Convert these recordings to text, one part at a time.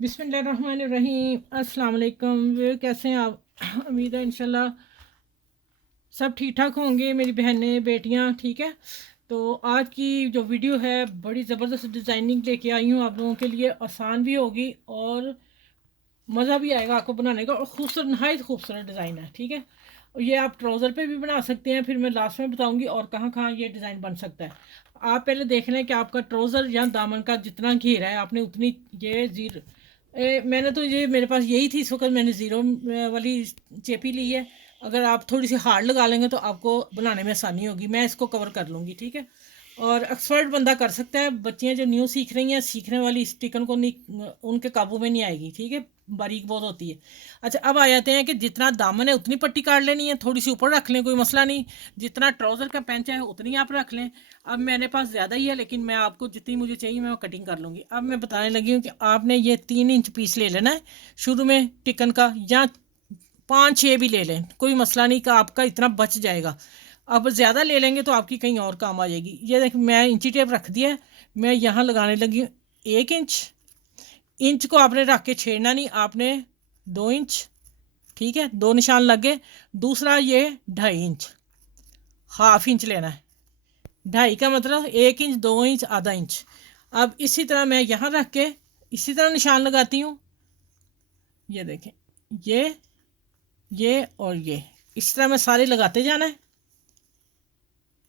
बिस्मिल्लाहिर्रहमानिर्रहीम। अस्सलाम वालेकुम। कैसे हैं आप? उम्मीद है इंशाल्लाह सब ठीक ठाक होंगे। मेरी बहनें बेटियां ठीक है। तो आज की जो वीडियो है बड़ी ज़बरदस्त डिज़ाइनिंग लेके आई हूँ आप लोगों के लिए। आसान भी होगी और मज़ा भी आएगा आपको बनाने का, और खूबसूरत नहायत खूबसूरत डिज़ाइन है। ठीक है, और ये आप ट्राउज़र पे भी बना सकते हैं, फिर मैं लास्ट में बताऊंगी और कहाँ कहाँ ये डिज़ाइन बन सकता है। आप पहले देख लें कि आपका ट्राउज़र या दामन का जितना घेरा है आपने उतनी ये जीरो मैंने तो ये मेरे पास यही थी इस वक्त, मैंने ज़ीरो वाली चेपी ली है। अगर आप थोड़ी सी हार्ड लगा लेंगे तो आपको बनाने में आसानी होगी। मैं इसको कवर कर लूँगी, ठीक है। और एक्सपर्ट बंदा कर सकता है। बच्चियाँ जो न्यू सीख रही हैं, सीखने वाली इस टिकन को नहीं, उनके काबू में नहीं आएगी, ठीक है, बारीक बहुत होती है। अच्छा, अब आ जाते हैं कि जितना दामन है उतनी पट्टी काट लेनी है, थोड़ी सी ऊपर रख लें, कोई मसला नहीं। जितना ट्राउज़र का पेंच है उतनी आप रख लें। अब मेरे पास ज़्यादा ही है, लेकिन मैं आपको जितनी मुझे चाहिए मैं वो कटिंग कर लूँगी। अब मैं बताने लगी हूँ कि आपने ये 3 इंच पीस ले लेना है शुरू में टिकन का, या 5-6 भी ले लें, कोई मसला नहीं, कि आपका इतना बच जाएगा। अब ज़्यादा ले लेंगे तो आपकी कहीं और काम आ जाएगी। ये देख, मैं इंची टेप रख दिया है। मैं यहाँ लगाने लगी हूँ 1 इंच। इंच को आपने रख के छेड़ना नहीं, आपने 2 इंच, ठीक है, 2 निशान लग गए। दूसरा ये 2.5 इंच, हाफ इंच लेना है। 2.5 का मतलब 1 इंच, 2 इंच, आधा इंच। अब इसी तरह मैं यहाँ रख के इसी तरह निशान लगाती हूँ। ये देखें, ये और ये इस तरह में सारे लगाते जाना है।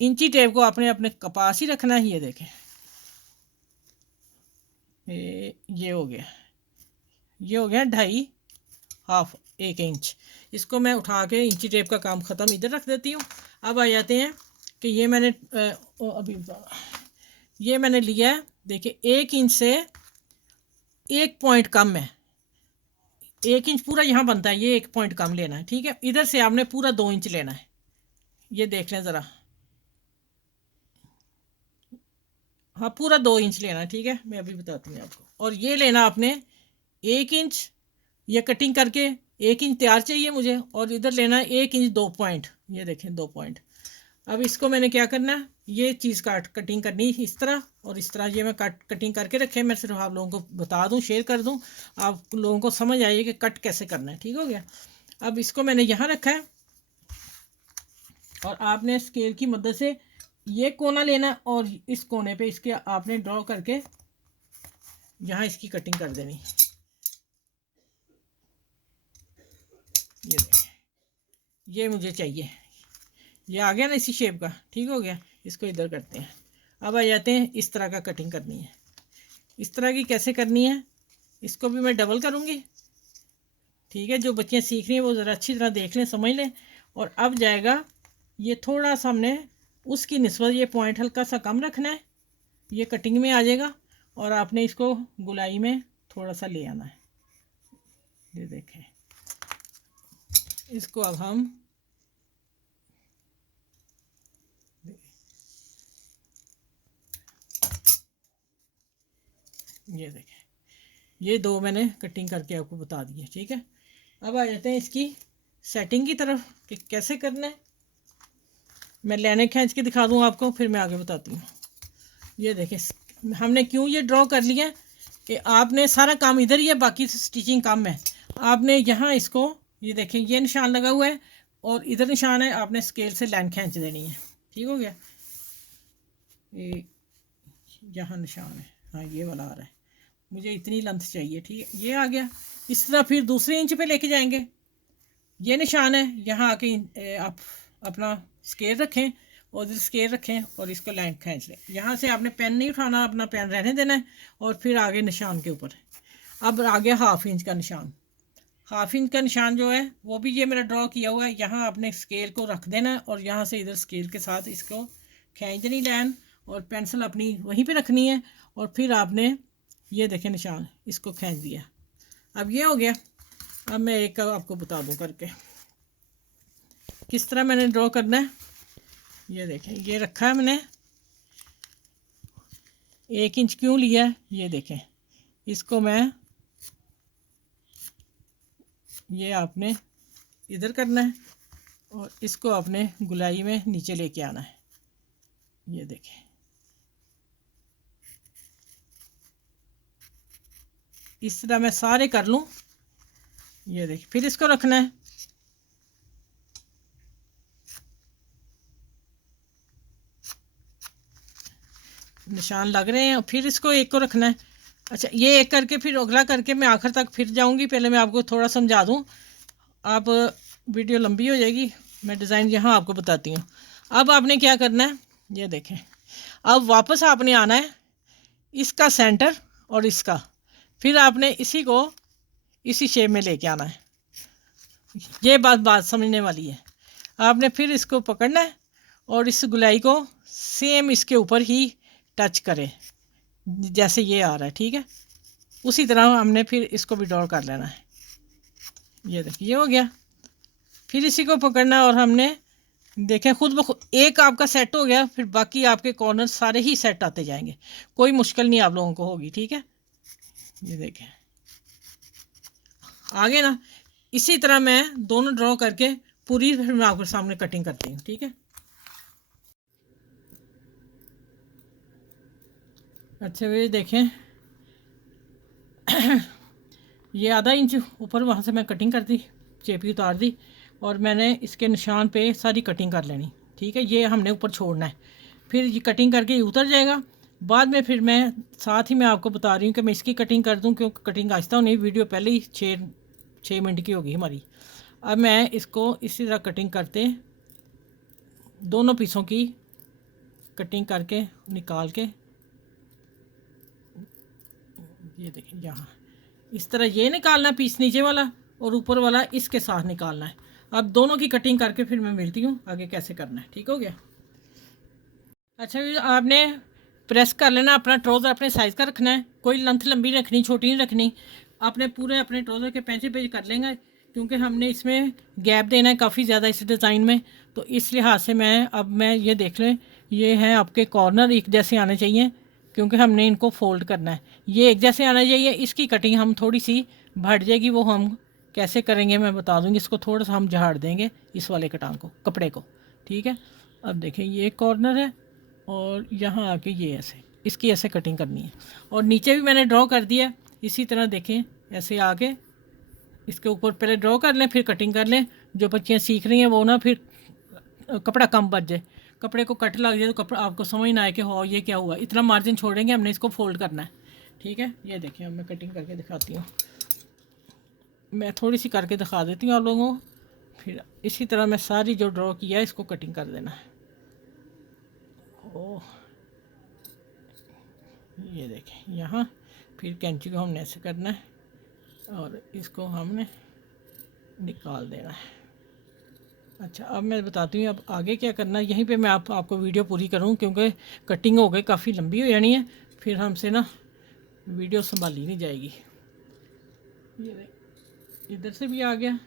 इंची टेप को आपने अपने कपास ही रखना है। ये देखें, ये हो गया, ये हो गया 2.5, हाफ, 1 इंच। इसको मैं उठा के इंची टेप का काम ख़त्म, इधर रख देती हूँ। अब आ जाते हैं कि ये मैंने अभी ये मैंने लिया है। देखिए, 1 इंच से 1 पॉइंट कम है। 1 इंच पूरा यहाँ बनता है, ये 1 पॉइंट कम लेना है, ठीक है। इधर से आपने पूरा 2 इंच लेना है। ये देख लें ज़रा, हाँ, पूरा 2 इंच लेना है, ठीक है। मैं अभी बताती हूँ आपको। और ये लेना आपने 1 इंच, ये कटिंग करके 1 इंच तैयार चाहिए मुझे। और इधर लेना है 1 इंच 2 पॉइंट, ये देखें 2 पॉइंट। अब इसको मैंने क्या करना है, ये चीज़ कटिंग करनी है इस तरह और इस तरह। ये मैं कटिंग करके रखे, मैं सिर्फ आप लोगों को बता दूं, शेयर कर दूं, आप लोगों को समझ आइए कि कट कैसे करना है, ठीक हो गया। अब इसको मैंने यहाँ रखा है और आपने स्केल की मदद से ये कोना लेना और इस कोने पे इसके आपने ड्रॉ करके यहाँ इसकी कटिंग कर देनी। ये देखें, ये मुझे चाहिए, ये आ गया ना इसी शेप का, ठीक हो गया। इसको इधर करते हैं। अब आ जाते हैं, इस तरह का कटिंग करनी है। इस तरह की कैसे करनी है, इसको भी मैं डबल करूँगी, ठीक है। जो बच्चियाँ सीख रही हैं वो ज़रा अच्छी तरह देख लें, समझ लें। और अब जाएगा ये थोड़ा सा हमने उसकी निस्बत ये पॉइंट हल्का सा कम रखना है, ये कटिंग में आ जाएगा। और आपने इसको गुलाई में थोड़ा सा ले आना है। ये देखें, इसको अब हम ये देखें, ये दो मैंने कटिंग करके आपको बता दी है, ठीक है। अब आ जाते हैं इसकी सेटिंग की तरफ कि कैसे करना है। मैं लाइनें खींच के दिखा दूँ आपको, फिर मैं आगे बताती हूँ। ये देखें, हमने क्यों ये ड्रॉ कर लिया कि आपने सारा काम इधर ही है, बाकी स्टिचिंग कम है। आपने यहाँ इसको, ये देखें, ये निशान लगा हुआ है और इधर निशान है, आपने स्केल से लाइन खींच देनी है, ठीक हो गया। ये यहाँ निशान है, हाँ, ये वाला आ रहा है, मुझे इतनी लेंथ चाहिए, ठीक है, ये आ गया। इस तरह फिर दूसरे इंच पे लेके जाएंगे। ये निशान है, यहाँ आके आप अपना स्केल रखें और इधर स्केल रखें और इसको लाइन खींच लें। यहाँ से आपने पेन नहीं उठाना, अपना पेन रहने देना है। और फिर आगे निशान के ऊपर अब आ गया 1/2 इंच का निशान। 1/2 इंच का निशान जो है वो भी ये मेरा ड्रॉ किया हुआ है। यहाँ आपने स्केल को रख देना है और यहाँ से इधर स्केल के साथ इसको खींच देनी लाइन, और पेंसिल अपनी वहीं पे रखनी है। और फिर आपने ये देखें निशान, इसको खींच दिया। अब ये हो गया। अब मैं एक आपको बता दूं करके किस तरह मैंने ड्रॉ करना है। ये देखें, ये रखा है मैंने, 1 इंच क्यों लिया है, ये देखें। इसको मैं, ये आपने इधर करना है और इसको आपने गुलाई में नीचे लेके आना है। ये देखें, इस तरह मैं सारे कर लूँ। ये देखिए, फिर इसको रखना है, निशान लग रहे हैं, और फिर इसको एक को रखना है। अच्छा, ये एक करके फिर अगला करके मैं आखिर तक फिर जाऊंगी। पहले मैं आपको थोड़ा समझा दूं, आप वीडियो लंबी हो जाएगी, मैं डिज़ाइन यहाँ आपको बताती हूँ। अब आपने क्या करना है, ये देखें, अब वापस आपने आना है इसका सेंटर और इसका, फिर आपने इसी को इसी शेप में लेके आना है। ये बात समझने वाली है। आपने फिर इसको पकड़ना है और इस गुलाई को सेम इसके ऊपर ही टच करें, जैसे ये आ रहा है, ठीक है। उसी तरह हमने फिर इसको भी ड्रॉ कर लेना है। ये देखिए, ये हो गया। फिर इसी को पकड़ना है और हमने देखें खुद ब खुद एक आपका सेट हो गया, फिर बाकी आपके कॉर्नर सारे ही सेट आते जाएंगे, कोई मुश्किल नहीं आप लोगों को होगी, ठीक है। ये देखें आगे ना, इसी तरह मैं दोनों ड्रॉ करके पूरी फिर मैं आपके सामने कटिंग करती हूँ, ठीक है। अच्छा, ये देखें ये आधा इंच ऊपर वहाँ से मैं कटिंग कर दी, चेपी उतार दी, और मैंने इसके निशान पे सारी कटिंग कर लेनी, ठीक है। ये हमने ऊपर छोड़ना है, फिर ये कटिंग करके ये उतर जाएगा। बाद में फिर मैं साथ ही मैं आपको बता रही हूँ कि मैं इसकी कटिंग कर दूँ, क्योंकि कटिंग आहिस्ता होनी, वीडियो पहले ही 6 मिनट की होगी हमारी। अब मैं इसको इसी तरह कटिंग करते दोनों पीसों की कटिंग करके निकाल के, ये देखिए यहाँ इस तरह ये निकालना पीस नीचे वाला, और ऊपर वाला इसके साथ निकालना है। अब दोनों की कटिंग करके फिर मैं मिलती हूँ आगे कैसे करना है, ठीक हो गया। अच्छा, आपने प्रेस कर लेना, अपना ट्राउज़र अपने साइज़ का रखना है, कोई लेंथ लंबी रखनी छोटी नहीं रखनी। आपने पूरे अपने ट्राउज़र के 35 पेज कर लेंगे, क्योंकि हमने इसमें गैप देना है काफ़ी ज़्यादा इस डिज़ाइन में, तो इस लिहाज से मैं ये देख लें, ये हैं आपके कॉर्नर एक जैसे आने चाहिए, क्योंकि हमने इनको फोल्ड करना है। ये एक जैसे आना चाहिए। इसकी कटिंग हम थोड़ी सी बढ़ जाएगी, वो हम कैसे करेंगे मैं बता दूँगी। इसको थोड़ा सा हम झाड़ देंगे इस वाले कटान को, कपड़े को, ठीक है। अब देखें, ये कॉर्नर है और यहाँ आके ये ऐसे इसकी ऐसे कटिंग करनी है, और नीचे भी मैंने ड्रॉ कर दिया। इसी तरह देखें, ऐसे आके इसके ऊपर पहले ड्रॉ कर लें, फिर कटिंग कर लें। जो बच्चियाँ सीख रही हैं वो ना फिर कपड़ा कम बच जाए, कपड़े को कट लग जाए तो कपड़ा आपको समझ ना आए कि हो ये क्या हुआ। इतना मार्जिन छोड़ेंगे, हमने इसको फोल्ड करना है, ठीक है। ये देखिए, अब मैं कटिंग करके दिखाती हूँ, मैं थोड़ी सी करके दिखा देती हूँ आप लोगों को। फिर इसी तरह मैं सारी जो ड्रॉ किया है इसको कटिंग कर देना है। ओह, ये देखें यहाँ, फिर कैंची को हमने ऐसे करना है और इसको हमने निकाल देना है। अच्छा, अब मैं बताती हूँ अब आगे क्या करना है। यहीं पे मैं आपको वीडियो पूरी करूँ, क्योंकि कटिंग हो गई काफ़ी लंबी हो जानी है, फिर हमसे ना वीडियो संभाली नहीं जाएगी। ये इधर से भी आ गया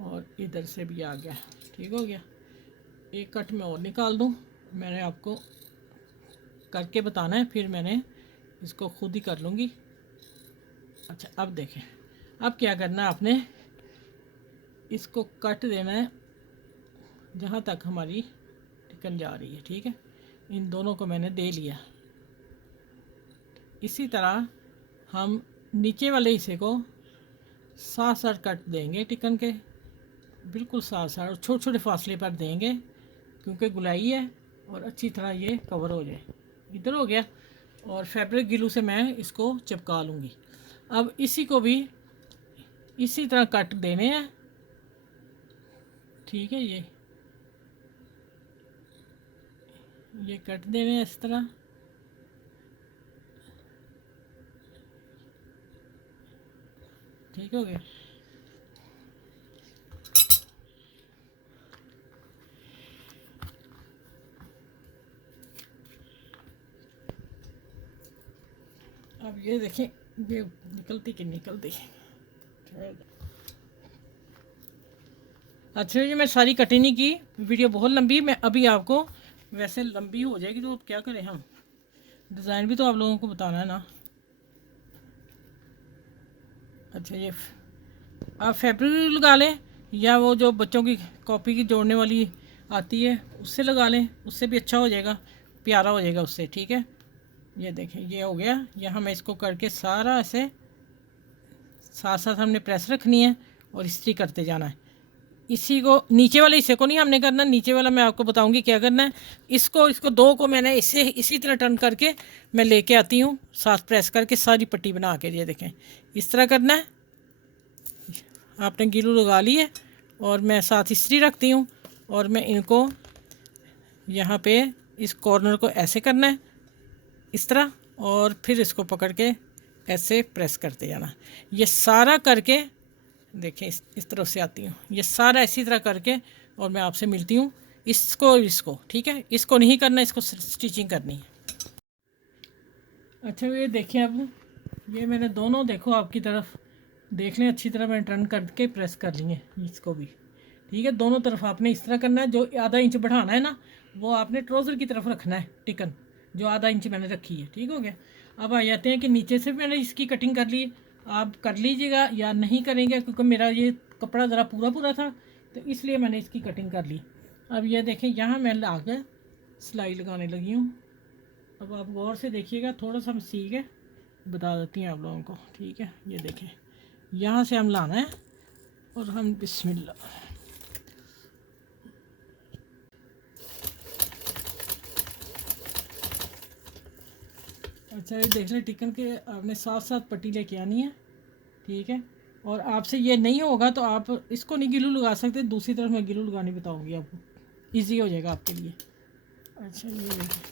और इधर से भी आ गया, ठीक हो गया। एक कट में और निकाल दूँ, मैंने आपको करके बताना है, फिर मैंने इसको खुद ही कर लूँगी। अच्छा, अब देखें, अब क्या करना है, आपने इसको कट देना है जहाँ तक हमारी टिकन जा रही है, ठीक है। इन दोनों को मैंने दे लिया। इसी तरह हम नीचे वाले हिस्से को साथ साथ कट देंगे टिकन के, बिल्कुल साथ साथ, और छोटे छोटे फासले पर देंगे, क्योंकि गुलाई है और अच्छी तरह ये कवर हो जाए। इधर हो गया, और फैब्रिक ग्लू से मैं इसको चिपका लूँगी। अब इसी को भी इसी तरह कट देने हैं, ठीक है। ये कट देने हैं इस तरह, ठीक हो गया। अब ये देखें, ये निकलती कि निकलती। अच्छा जी, मैं सारी कटिंग नहीं की, वीडियो बहुत लंबी, मैं अभी आपको वैसे लंबी हो जाएगी तो अब क्या करें, हम डिज़ाइन भी तो आप लोगों को बताना है ना। अच्छा, ये आप फैब्रिक लगा लें, या वो जो बच्चों की कॉपी की जोड़ने वाली आती है उससे लगा लें, उससे भी अच्छा हो जाएगा, प्यारा हो जाएगा उससे, ठीक है। ये देखें, ये हो गया। यहाँ मैं इसको करके सारा ऐसे साथ साथ हमने प्रेस रखनी है और इस्त्री करते जाना है। इसी को नीचे वाले हिस्से को नहीं हमने करना, नीचे वाला मैं आपको बताऊंगी क्या करना है। इसको दो को मैंने इसी तरह टर्न करके मैं लेके आती हूँ, साथ प्रेस करके सारी पट्टी बना के। ये देखें इस तरह करना है। आपने गिलू लगा ली है और मैं साथ इस्त्री रखती हूँ और मैं इनको यहाँ पे इस कॉर्नर को ऐसे करना है इस तरह, और फिर इसको पकड़ के ऐसे प्रेस करते जाना। ये सारा करके देखें इस तरफ से आती हूँ, ये सारा इसी तरह करके और मैं आपसे मिलती हूँ। इसको ठीक है, इसको नहीं करना, इसको स्टिचिंग करनी है। अच्छा ये देखिए, अब ये मैंने दोनों देखो आपकी तरफ देख लें अच्छी तरह, मैंने टर्न करके प्रेस कर लिए इसको भी। ठीक है, दोनों तरफ आपने इस तरह करना है। जो आधा इंच बढ़ाना है ना, वो आपने ट्राउज़र की तरफ रखना है टिकन, जो आधा इंच मैंने रखी है। ठीक हो गया। अब आ जाते हैं कि नीचे से भी मैंने इसकी कटिंग कर ली, आप कर लीजिएगा या नहीं करेंगे, क्योंकि मेरा ये कपड़ा ज़रा पूरा था तो इसलिए मैंने इसकी कटिंग कर ली। अब ये देखें, यहाँ मैं आकर सिलाई लगाने लगी हूँ। अब आप गौर से देखिएगा, थोड़ा सा हम सीख के बता देती हैं आप लोगों को। ठीक है, ये देखें यहाँ से हम लाना है और हम बिस्मिल्लाह। अच्छा ये देख लें, टिकन के आपने साथ साथ पट्टी लेके आनी है। ठीक है, और आपसे ये नहीं होगा तो आप इसको नहीं गिलू लगा सकते, दूसरी तरफ मैं गिलू लगानी बताऊंगी आपको, इजी हो जाएगा आपके लिए। अच्छा ये देखिए,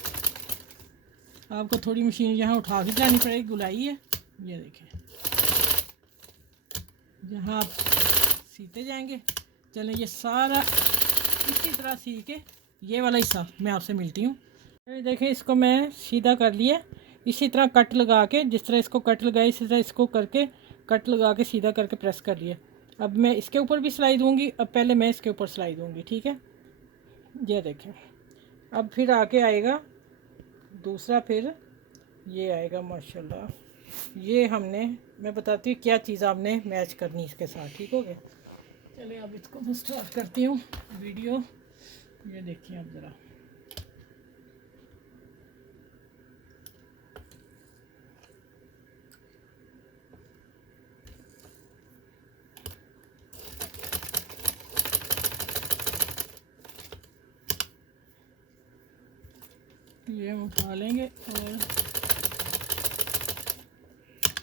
आपको थोड़ी मशीन यहाँ उठा के जानी पड़ेगी, गुलाई है। ये देखें, जहाँ आप सीते जाएंगे। चलें ये सारा इसी तरह सी के ये वाला हिस्सा मैं आपसे मिलती हूँ। देखें इसको मैं सीधा कर लिया, इसी तरह कट लगा के, जिस तरह इसको कट लगाई इसी तरह इसको करके कट लगा के सीधा करके प्रेस कर लिया। अब मैं इसके ऊपर भी सिलाई दूंगी, अब पहले मैं इसके ऊपर सिलाई दूंगी। ठीक है, ये देखें, अब फिर आके आएगा दूसरा, फिर ये आएगा माशाल्लाह। ये हमने, मैं बताती हूँ क्या चीज़ आपने मैच करनी इसके साथ। ठीक हो गया, चलिए अब इसको मैं स्टार्ट करती हूँ वीडियो। ये देखिए अब ज़रा, ये हम उठा लेंगे और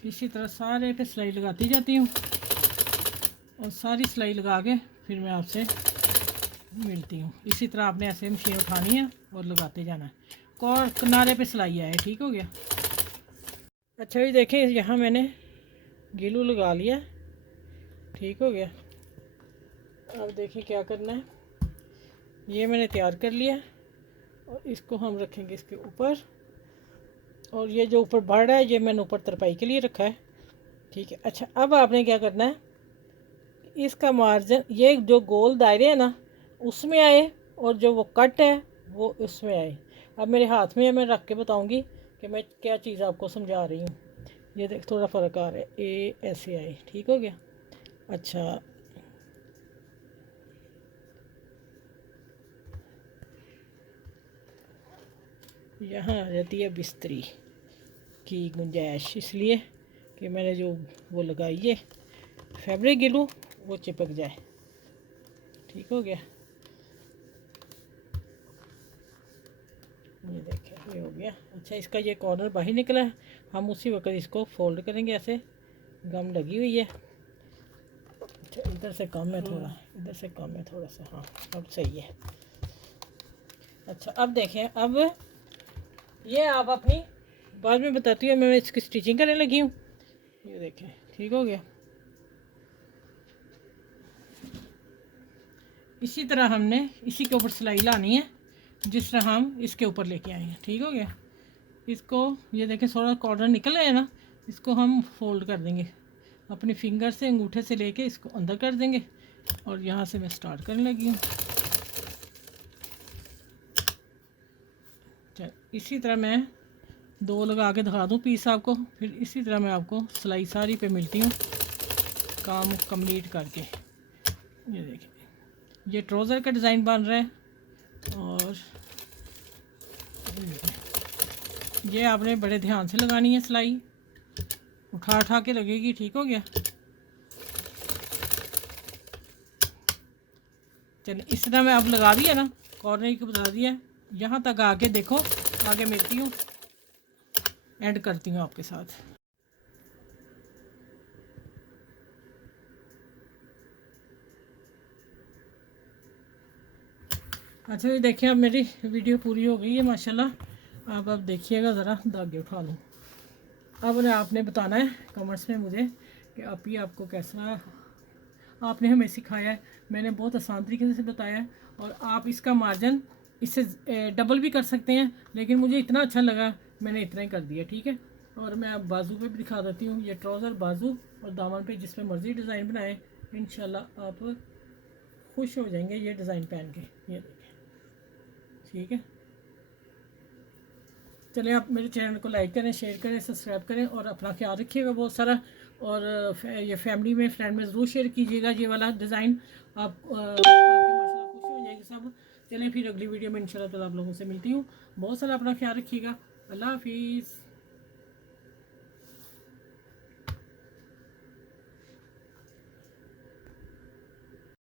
इसी तरह सारे पे सिलाई लगाती जाती हूँ और सारी सिलाई लगा के फिर मैं आपसे मिलती हूँ। इसी तरह आपने ऐसे मशीन उठानी है और लगाते जाना है, और किनारे पे सिलाई आए। ठीक हो गया। अच्छा ये देखें, यहाँ मैंने गिलू लगा लिया। ठीक हो गया। अब देखिए क्या करना है, ये मैंने तैयार कर लिया और इसको हम रखेंगे इसके ऊपर, और ये जो ऊपर बढ़ रहा है ये मैंने ऊपर तरपाई के लिए रखा है। ठीक है। अच्छा अब आपने क्या करना है, इसका मार्जिन ये जो गोल दायरे है ना उसमें आए, और जो वो कट है वो उसमें आए। अब मेरे हाथ में है, मैं रख के बताऊंगी कि मैं क्या चीज़ आपको समझा रही हूँ। ये देख थोड़ा फ़र्क आ रहा है, ए ऐसे आए। ठीक हो गया। अच्छा यहाँ आ जाती है बिस्तरी की गुंजाइश, इसलिए कि मैंने जो वो लगाई है फैब्रिक गिलू वो चिपक जाए। ठीक हो गया। ये देखें ये हो गया। अच्छा इसका ये कॉर्नर बाहर निकला है, हम उसी वक्त इसको फोल्ड करेंगे, ऐसे गम लगी हुई है। अच्छा इधर से कम है थोड़ा, इधर से कम है थोड़ा सा, हाँ अब सही है। अच्छा अब देखें, अब ये आप अपनी बाद में बताती हूँ, मैं इसकी स्टिचिंग करने लगी हूँ। ये देखें ठीक हो गया। इसी तरह हमने इसी के ऊपर सिलाई लानी है जिस तरह हम इसके ऊपर लेके आए हैं। ठीक हो गया। इसको ये देखें थोड़ा कॉर्नर निकल गया ना, इसको हम फोल्ड कर देंगे अपनी फिंगर से, अंगूठे से लेके इसको अंदर कर देंगे, और यहाँ से मैं स्टार्ट करने लगी हूँ। चल इसी तरह मैं दो लगा के दिखा दूँ पीस आपको, फिर इसी तरह मैं आपको सिलाई सारी पे मिलती हूँ काम कंप्लीट करके। ये देखिए ये ट्राउज़र का डिज़ाइन बन रहा है, और ये आपने बड़े ध्यान से लगानी है, सिलाई उठा उठा के लगेगी। ठीक हो गया। चलिए इस तरह मैं अब लगा दिया ना, कॉर्नर को बता दिया, यहाँ तक आके देखो, आगे मिलती हूँ, एंड करती हूँ आपके साथ। अच्छा जी देखिए, अब मेरी वीडियो पूरी हो गई है माशाल्लाह। अब देखिएगा ज़रा, धागे उठा लूँ। अब आपने बताना है कमेंट्स में मुझे कि आपको कैसा, आपने हमें सिखाया है, मैंने बहुत आसान तरीके से बताया है। और आप इसका मार्जिन इससे डबल भी कर सकते हैं, लेकिन मुझे इतना अच्छा लगा मैंने इतना ही कर दिया, ठीक है। और मैं अब बाजू पे भी दिखा देती हूँ, ये ट्राउज़र, बाजू और दामन पे जिस पे मर्ज़ी डिज़ाइन बनाए, इंशाल्लाह आप खुश हो जाएंगे ये डिज़ाइन पहन के। ये देखें, ठीक है। चलिए आप मेरे चैनल को लाइक करें, शेयर करें, सब्सक्राइब करें और अपना ख्याल रखिएगा बहुत सारा। और ये फैमिली में, फ्रेंड में ज़रूर शेयर कीजिएगा ये वाला डिज़ाइन। आप माशाल्लाह खुश हो जाएगी सब। चलिए फिर अगली वीडियो में इंशाल्लाह ताला आप लोगों से मिलती हूँ। बहुत सारा अपना ख्याल रखिएगा। अल्लाह हाफिज़।